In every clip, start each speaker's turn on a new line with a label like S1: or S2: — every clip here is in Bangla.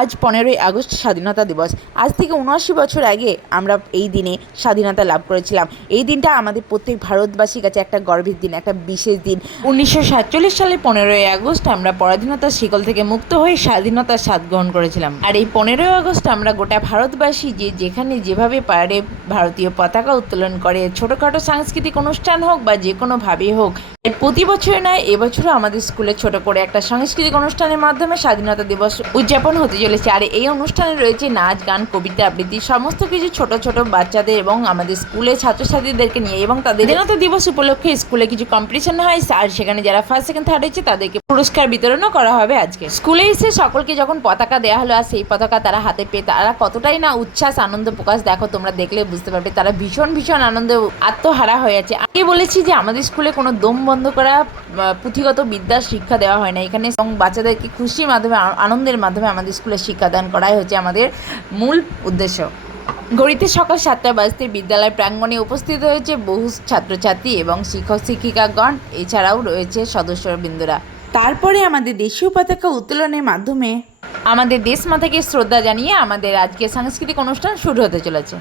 S1: আজ পনেরোই আগস্ট স্বাধীনতা দিবস। আজ থেকে উনআশি বছর আগে আমরা এই দিনে স্বাধীনতা লাভ করেছিলাম। এই দিনটা আমাদের প্রত্যেক ভারতবাসীর কাছে একটা গর্বের দিন, একটা বিশেষ দিন। উনিশশো সাতচল্লিশ সালে পনেরোই আগস্ট আমরা পরাধীনতার শিকল থেকে মুক্ত হয়ে স্বাধীনতার স্বাদ গ্রহণ করেছিলাম। আর এই পনেরোই আগস্ট আমরা গোটা ভারতবাসী যে যেখানে যেভাবে পারে ভারতীয় পতাকা উত্তোলন করে, ছোটোখাটো সাংস্কৃতিক অনুষ্ঠান হোক বা যে কোনোভাবেই হোক প্রতি বছর নয়, এবছরও আমাদের স্কুলে ছোট করে একটা সাংস্কৃতিক অনুষ্ঠানের মাধ্যমে স্বাধীনতা দিবস উদযাপন হতে চলেছে। আর এই অনুষ্ঠানে রয়েছে নাচ গান কবিতা আবৃত্তি সমস্ত কিছু ছোট ছোট বাচ্চাদের এবং আমাদের স্কুলে ছাত্রছাত্রীদেরকে নিয়ে এবং তাদের স্বাধীনতা দিবস উপলক্ষে স্কুলে কিছু কম্পিটিশন হয়। আর সেখানে যারা ফার্স্ট সেকেন্ড থার্ড হয়েছে তাদেরকে পুরস্কার বিতরণও করা হবে আজকে। স্কুলে এসে সকলকে যখন পতাকা দেওয়া হলো আর সেই পতাকা তারা হাতে পেয়ে তারা কতটাই না উচ্ছ্বাস আনন্দ প্রকাশ দেখো তোমরা দেখলে বুঝতে পারবে তারা ভীষণ ভীষণ আনন্দ আত্মহারা হয়ে আছে আগে বলেছি যে আমাদের স্কুলে কোনো দম বন্ধ করা পুঁথিগত বিদ্যার শিক্ষা দেওয়া হয় না। এখানে এবং বাচ্চাদেরকে খুশির মাধ্যমে আনন্দের মাধ্যমে আমাদের স্কুলে শিক্ষাদান করাই হচ্ছে আমাদের মূল উদ্দেশ্য। গড়িতে সকাল সাতটা বাজতে বিদ্যালয় প্রাঙ্গণে উপস্থিত হয়েছে বহু ছাত্রছাত্রী এবং শিক্ষক শিক্ষিকাগণ এছাড়াও রয়েছে সদস্যবৃন্দরা। তারপরে আমাদের দেশীয় পতাকা উত্তোলনের মাধ্যমে আমাদের দেশ মাতাকে শ্রদ্ধা জানিয়ে আমাদের আজকে সাংস্কৃতিক অনুষ্ঠান শুরু হতে চলেছে।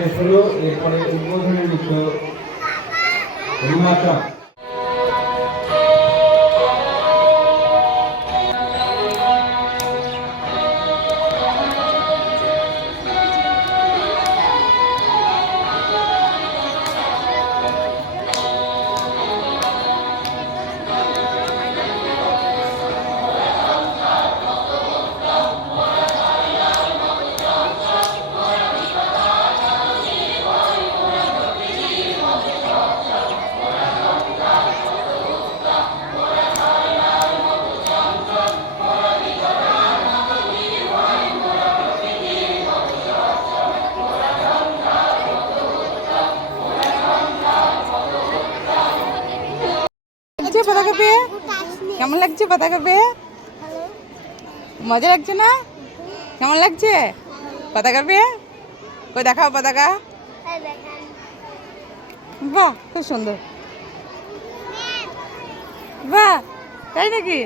S2: উত্তোলন শেষ হলো এরপরে
S3: কেমন লাগছে পাতা পেয়ে মজা লাগছে না? কেমন লাগছে? পতাকা পেয়ে কই দেখাও পতাকা বাহ, খুব সুন্দর। বাহ, তাই নাকি?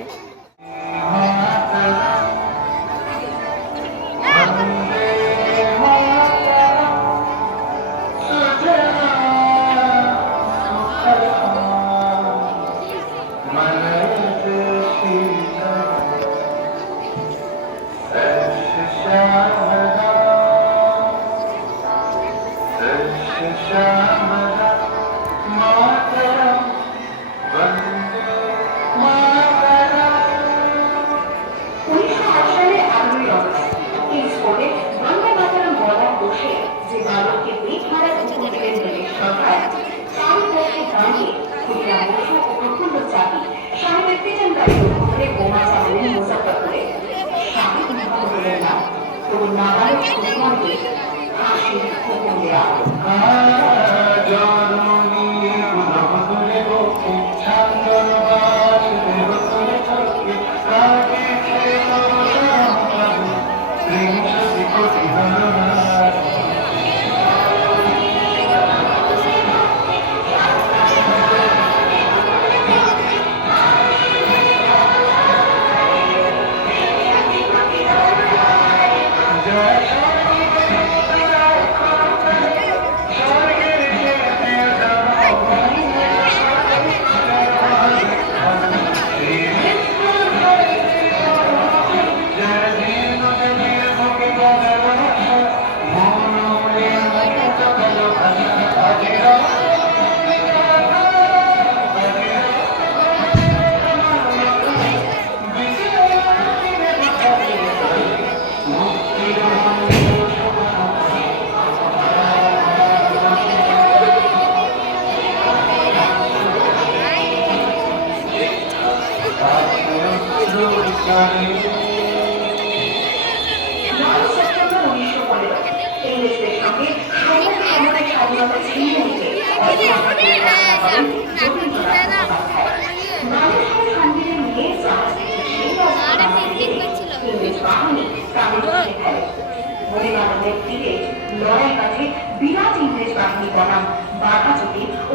S4: উনিশশো বিরাট ইংরেজ বাহিনী বনাম বাঘাযতীন ও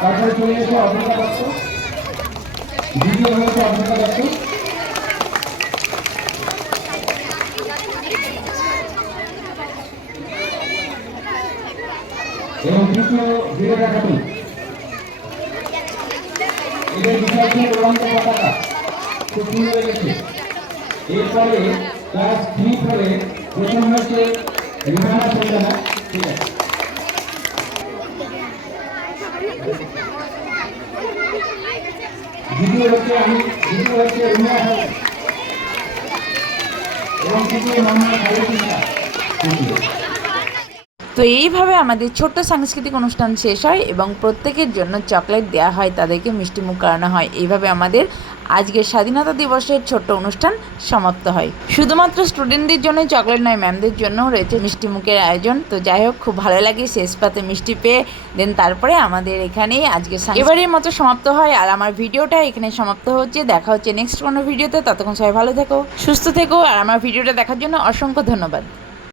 S4: তারপরে
S2: চলে এসে অভিজ্ঞতা দত্ত দ্বিতীয় হয়েছে অভিজ্ঞতা দত্ত এবং তৃতীয় বিরোধা খাতুন এদের বিষয় ছিল পতাকা। খুব সুন্দর লেগেছে। এরপরে ক্লাস থ্রি ফোরে প্রথম হয়েছে রিহানা সন্ধানা ঠিক আছে? হচ্ছে আমি হচ্ছে এবং
S1: তো এইভাবে আমাদের ছোট্ট সাংস্কৃতিক অনুষ্ঠান শেষ হয় এবং প্রত্যেকের জন্য চকলেট দেওয়া হয়, তাদেরকে মিষ্টি মুখ করানো হয়। এইভাবে আমাদের আজকের স্বাধীনতা দিবসের ছোট্ট অনুষ্ঠান সমাপ্ত হয়। শুধুমাত্র স্টুডেন্টদের জন্য চকলেট নয় ম্যামদের জন্যও রয়েছে মিষ্টি মুখের আয়োজন। তো যাই হোক, খুব ভালো লাগে শেষ পাতে মিষ্টি পেয়ে। দেন তারপরে আমাদের এখানেই আজকে এবারের মতো সমাপ্ত হয় আর আমার ভিডিওটা এখানে সমাপ্ত হচ্ছে। দেখা হচ্ছে নেক্সট কোনো ভিডিওতে। ততক্ষণ সবাই ভালো থেকো, সুস্থ থেকো। আর আমার ভিডিওটা দেখার জন্য অসংখ্য ধন্যবাদ।